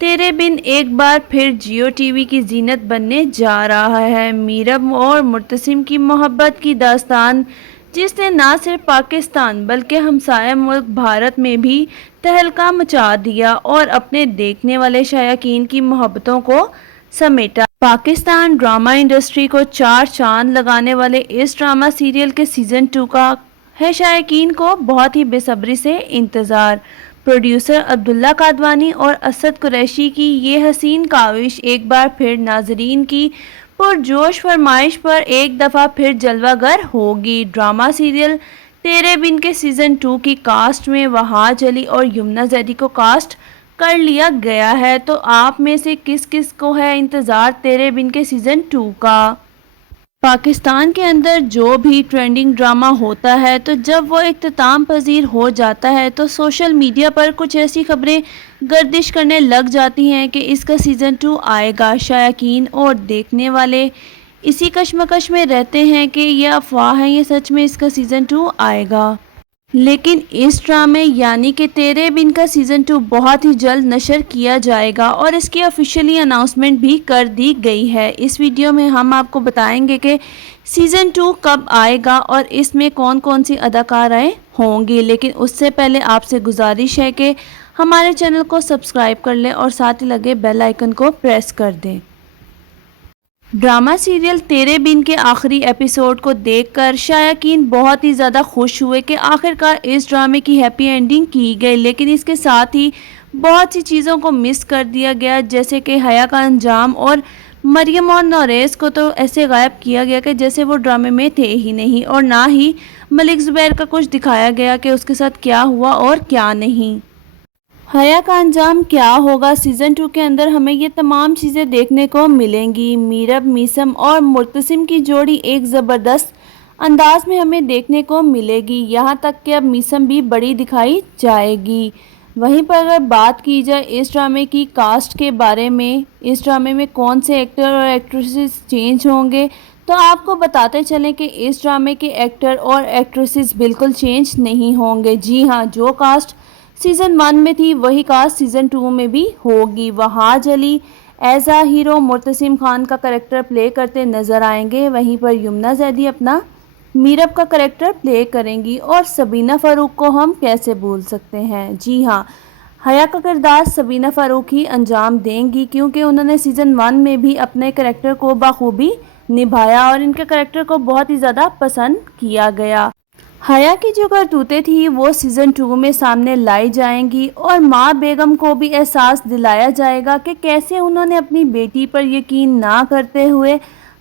تیرے بن ایک بار پھر جیو ٹی وی کی زینت بننے جا رہا ہے۔ میرب اور مرتسم کی محبت کی داستان، جس نے نہ صرف پاکستان بلکہ ہمسایہ ملک بھارت میں بھی تہلکہ مچا دیا اور اپنے دیکھنے والے شائقین کی محبتوں کو سمیٹا۔ پاکستان ڈرامہ انڈسٹری کو چار چاند لگانے والے اس ڈرامہ سیریل کے سیزن 2 کا ہے شائقین کو بہت ہی بے صبری سے انتظار۔ پروڈیوسر عبداللہ قادوانی اور اسد قریشی کی یہ حسین کاوش ایک بار پھر ناظرین کی پرجوش فرمائش پر ایک دفعہ پھر جلوہ گر ہوگی۔ ڈرامہ سیریل تیرے بن کے سیزن 2 کی کاسٹ میں وہاج علی اور یمنا زیدی کو کاسٹ کر لیا گیا ہے، تو آپ میں سے کس کس کو ہے انتظار تیرے بن کے سیزن 2 کا؟ پاکستان کے اندر جو بھی ٹرینڈنگ ڈرامہ ہوتا ہے تو جب وہ اختتام پذیر ہو جاتا ہے تو سوشل میڈیا پر کچھ ایسی خبریں گردش کرنے لگ جاتی ہیں کہ اس کا سیزن 2 آئے گا۔ شائقین اور دیکھنے والے اسی کشمکش میں رہتے ہیں کہ یہ افواہ ہے یا سچ میں اس کا سیزن 2 آئے گا۔ لیکن اس ڈرامے یعنی کہ تیرے بن کا سیزن 2 بہت ہی جلد نشر کیا جائے گا اور اس کی آفیشیلی اناؤنسمنٹ بھی کر دی گئی ہے۔ اس ویڈیو میں ہم آپ کو بتائیں گے کہ سیزن 2 کب آئے گا اور اس میں کون کون سی اداکارائیں ہوں گی، لیکن اس سے پہلے آپ سے گزارش ہے کہ ہمارے چینل کو سبسکرائب کر لیں اور ساتھ ہی لگے بیل آئیکن کو پریس کر دیں۔ ڈرامہ سیریل تیرے بن کے آخری ایپیسوڈ کو دیکھ کر شائقین بہت ہی زیادہ خوش ہوئے کہ آخرکار اس ڈرامے کی ہیپی اینڈنگ کی گئی، لیکن اس کے ساتھ ہی بہت سی چیزوں کو مس کر دیا گیا، جیسے کہ حیا کا انجام اور مریم اور نوریز کو تو ایسے غائب کیا گیا کہ جیسے وہ ڈرامے میں تھے ہی نہیں، اور نہ ہی ملک زبیر کا کچھ دکھایا گیا کہ اس کے ساتھ کیا ہوا اور کیا نہیں۔ حیا کا انجام کیا ہوگا سیزن 2 کے اندر ہمیں یہ تمام چیزیں دیکھنے کو ملیں گی۔ میرب میثم اور مرتسم کی جوڑی ایک زبردست انداز میں ہمیں دیکھنے کو ملے گی، یہاں تک کہ اب میثم بھی بڑی دکھائی جائے گی۔ وہیں پر اگر بات کی جائے اس ڈرامے کی کاسٹ کے بارے میں، اس ڈرامے میں کون سے ایکٹر اور ایکٹریسز چینج ہوں گے، تو آپ کو بتاتے چلیں کہ اس ڈرامے کے ایکٹر اور ایکٹریسز بالکل چینج نہیں ہوں گے۔ جی ہاں، جو کاسٹ سیزن 1 میں تھی وہی کاسٹ سیزن 2 میں بھی ہوگی۔ وہاج علی ایز اے ہیرو مرتسم خان کا کریکٹر پلے کرتے نظر آئیں گے، وہیں پر یمنا زیدی اپنا میرب کا کریکٹر پلے کریں گی، اور سبینہ فاروق کو ہم کیسے بھول سکتے ہیں۔ جی ہاں، حیا کا کردار سبینہ فاروق ہی انجام دیں گی، کیونکہ انہوں نے سیزن 1 میں بھی اپنے کریکٹر کو بخوبی نبھایا اور ان کے کریکٹر کو بہت ہی زیادہ پسند کیا گیا۔ حیا کی جو کرتوتیں تھیں وہ سیزن 2 میں سامنے لائی جائیں گی، اور ماں بیگم کو بھی احساس دلایا جائے گا کہ کیسے انہوں نے اپنی بیٹی پر یقین نہ کرتے ہوئے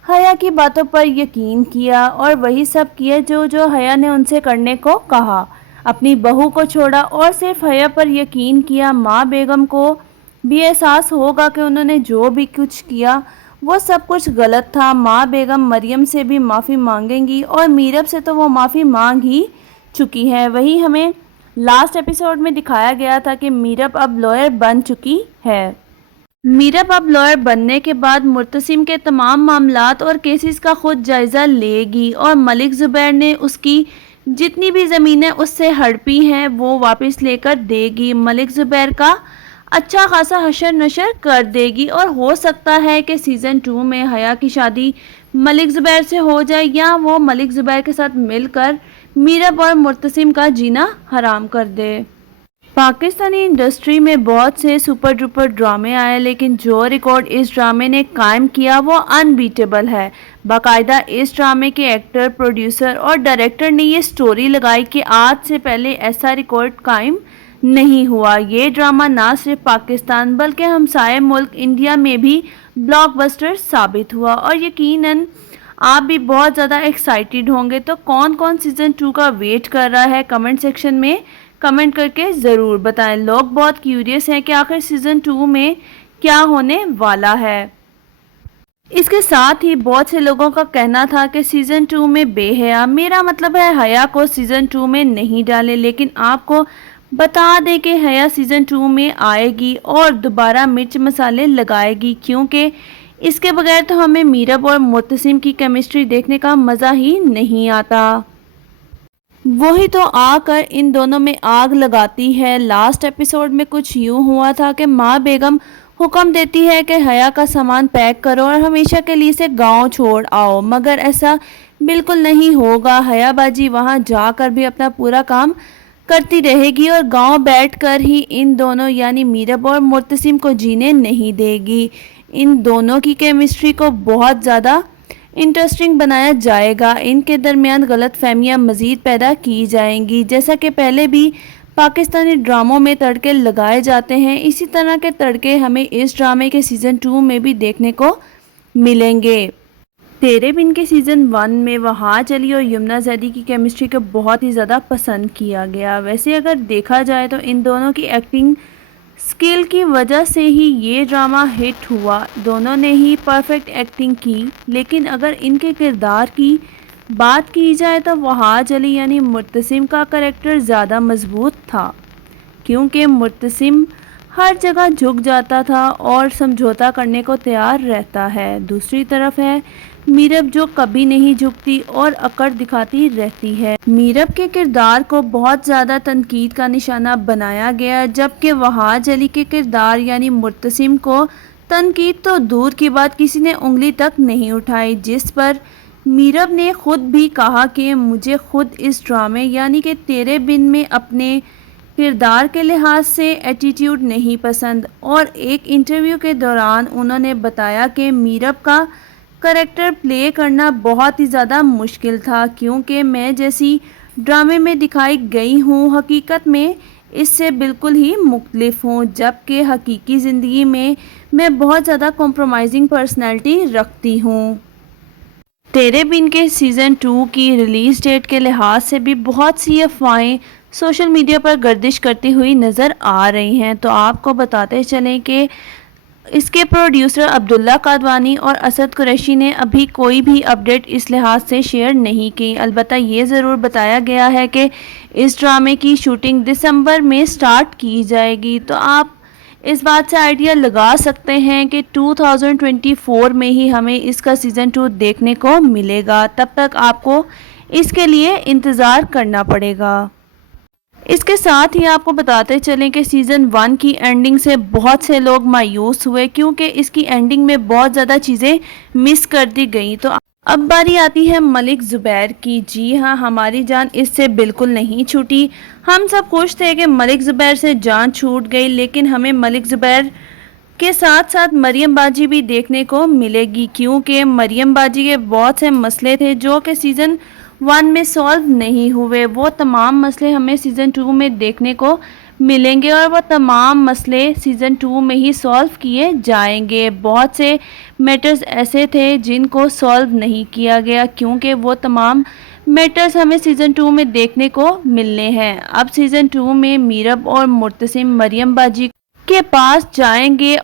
حیا کی باتوں پر یقین کیا، اور وہی سب کیا جو حیا نے ان سے کرنے کو کہا۔ اپنی بہو کو چھوڑا اور صرف حیا پر یقین کیا۔ ماں بیگم کو بھی احساس ہوگا کہ انہوں نے جو بھی کچھ کیا وہ سب کچھ غلط تھا۔ ماں بیگم مریم سے بھی معافی مانگیں گی، اور میرب سے تو وہ معافی مانگ ہی چکی ہے۔ وہی ہمیں لاسٹ ایپیسوڈ میں دکھایا گیا تھا کہ میرب اب لائر بن چکی ہے۔ میرب اب لائر بننے کے بعد مرتسم کے تمام معاملات اور کیسز کا خود جائزہ لے گی، اور ملک زبیر نے اس کی جتنی بھی زمینیں اس سے ہڑپی ہیں وہ واپس لے کر دے گی۔ ملک زبیر کا اچھا خاصا حشر نشر کر دے گی، اور ہو سکتا ہے کہ سیزن 2 میں حیا کی شادی ملک زبیر سے ہو جائے، یا وہ ملک زبیر کے ساتھ مل کر میرب اور مرتسم کا جینا حرام کر دے۔ پاکستانی انڈسٹری میں بہت سے سپر ڈوپر ڈرامے آئے، لیکن جو ریکارڈ اس ڈرامے نے قائم کیا وہ انبیٹیبل ہے۔ باقاعدہ اس ڈرامے کے ایکٹر، پروڈیوسر اور ڈائریکٹر نے یہ سٹوری لگائی کہ آج سے پہلے ایسا ریکارڈ قائم نہیں ہوا۔ یہ ڈرامہ نہ صرف پاکستان بلکہ ہمسائے ملک انڈیا میں بھی بلاک بسٹر ثابت ہوا، اور یقیناً آپ بھی بہت زیادہ ایکسائٹیڈ ہوں گے۔ تو کون کون سیزن 2 کا ویٹ کر رہا ہے کمنٹ سیکشن میں کمنٹ کر کے ضرور بتائیں۔ لوگ بہت کیوریس ہیں کہ آخر سیزن 2 میں کیا ہونے والا ہے۔ اس کے ساتھ ہی بہت سے لوگوں کا کہنا تھا کہ سیزن 2 میں بے حیا، میرا مطلب ہے حیا کو سیزن 2 میں نہیں ڈالے، لیکن آپ کو بتا دیں کہ حیا سیزن 2 میں آئے گی اور دوبارہ مرچ مسالے لگائے گی، کیونکہ اس کے بغیر تو ہمیں میرب اور مرتسم کی کیمسٹری دیکھنے کا مزہ ہی نہیں آتا۔ وہی تو آ کر ان دونوں میں آگ لگاتی ہے۔ لاسٹ ایپیسوڈ میں کچھ یوں ہوا تھا کہ ماں بیگم حکم دیتی ہے کہ حیا کا سامان پیک کرو اور ہمیشہ کے لیے اسے گاؤں چھوڑ آؤ، مگر ایسا بالکل نہیں ہوگا۔ حیا باجی وہاں جا کر بھی اپنا پورا کام کرتی رہے گی اور گاؤں بیٹھ کر ہی ان دونوں یعنی میرب اور مرتسم کو جینے نہیں دے گی۔ ان دونوں کی کیمسٹری کو بہت زیادہ انٹرسٹنگ بنایا جائے گا، ان کے درمیان غلط فہمیاں مزید پیدا کی جائیں گی۔ جیسا کہ پہلے بھی پاکستانی ڈراموں میں تڑکے لگائے جاتے ہیں، اسی طرح کے تڑکے ہمیں اس ڈرامے کے سیزن 2 میں بھی دیکھنے کو ملیں گے۔ تیرے بن کے سیزن 1 میں وہاج علی اور یمنا زیدی کی کیمسٹری کو بہت ہی زیادہ پسند کیا گیا۔ ویسے اگر دیکھا جائے تو ان دونوں کی ایکٹنگ سکل کی وجہ سے ہی یہ ڈرامہ ہٹ ہوا، دونوں نے ہی پرفیکٹ ایکٹنگ کی۔ لیکن اگر ان کے کردار کی بات کی جائے تو وہاج علی یعنی مرتسم کا کریکٹر زیادہ مضبوط تھا، کیونکہ مرتسم ہر جگہ جھک جاتا تھا اور سمجھوتا کرنے کو تیار رہتا ہے۔ دوسری طرف ہے میرب جو کبھی نہیں جھکتی اور اکڑ دکھاتی رہتی ہے۔ میرب کے کردار کو بہت زیادہ تنقید کا نشانہ بنایا گیا، جبکہ وہاج علی کے کردار یعنی مرتسم کو تنقید تو دور کی بات کسی نے انگلی تک نہیں اٹھائی، جس پر میرب نے خود بھی کہا کہ مجھے خود اس ڈرامے یعنی کہ تیرے بن میں اپنے کردار کے لحاظ سے ایٹیٹیوڈ نہیں پسند، اور ایک انٹرویو کے دوران انہوں نے بتایا کہ میرب کا کریکٹر پلے کرنا بہت ہی زیادہ مشکل تھا، کیونکہ میں جیسی ڈرامے میں دکھائی گئی ہوں حقیقت میں اس سے بالکل ہی مختلف ہوں، جبکہ حقیقی زندگی میں بہت زیادہ کمپرومائزنگ پرسنالٹی رکھتی ہوں۔ تیرے بن کے سیزن 2 کی ریلیز ڈیٹ کے لحاظ سے بھی بہت سی افواہیں سوشل میڈیا پر گردش کرتی ہوئی نظر آ رہی ہیں، تو آپ کو بتاتے چلیں کہ اس کے پروڈیوسر عبداللہ قادوانی اور اسد قریشی نے ابھی کوئی بھی اپڈیٹ اس لحاظ سے شیئر نہیں کی۔ البتہ یہ ضرور بتایا گیا ہے کہ اس ڈرامے کی شوٹنگ دسمبر میں سٹارٹ کی جائے گی، تو آپ اس بات سے آئیڈیا لگا سکتے ہیں کہ 2024 میں ہی ہمیں اس کا سیزن 2 دیکھنے کو ملے گا۔ تب تک آپ کو اس کے لیے انتظار کرنا پڑے گا۔ اس کے ساتھ ہی آپ کو بتاتے چلیں کہ سیزن 1 کی اینڈنگ سے بہت سے لوگ مایوس ہوئے، کیونکہ اس کی اینڈنگ میں بہت زیادہ چیزیں مس کر دی گئیں۔ تو اب باری آتی ہے ملک زبیر کی۔ جی ہاں، ہماری جان اس سے بالکل نہیں چھوٹی۔ ہم سب خوش تھے کہ ملک زبیر سے جان چھوٹ گئی، لیکن ہمیں ملک زبیر کے ساتھ ساتھ مریم باجی بھی دیکھنے کو ملے گی، کیونکہ مریم باجی کے بہت سے مسئلے تھے جو کہ سیزن 1 میں سالو نہیں ہوئے۔ وہ تمام مسئلے ہمیں سیزن 2 میں دیکھنے کو ملیں گے، اور وہ تمام مسئلے سیزن 2 میں ہی سالو کیے جائیں گے۔ بہت سے میٹرز ایسے تھے جن کو سالو نہیں کیا گیا، کیونکہ وہ تمام میٹرز ہمیں سیزن 2 میں دیکھنے کو ملنے ہیں۔ اب سیزن 2 میں میرب اور مرتسم مریم باجی کے پاس جائیں گے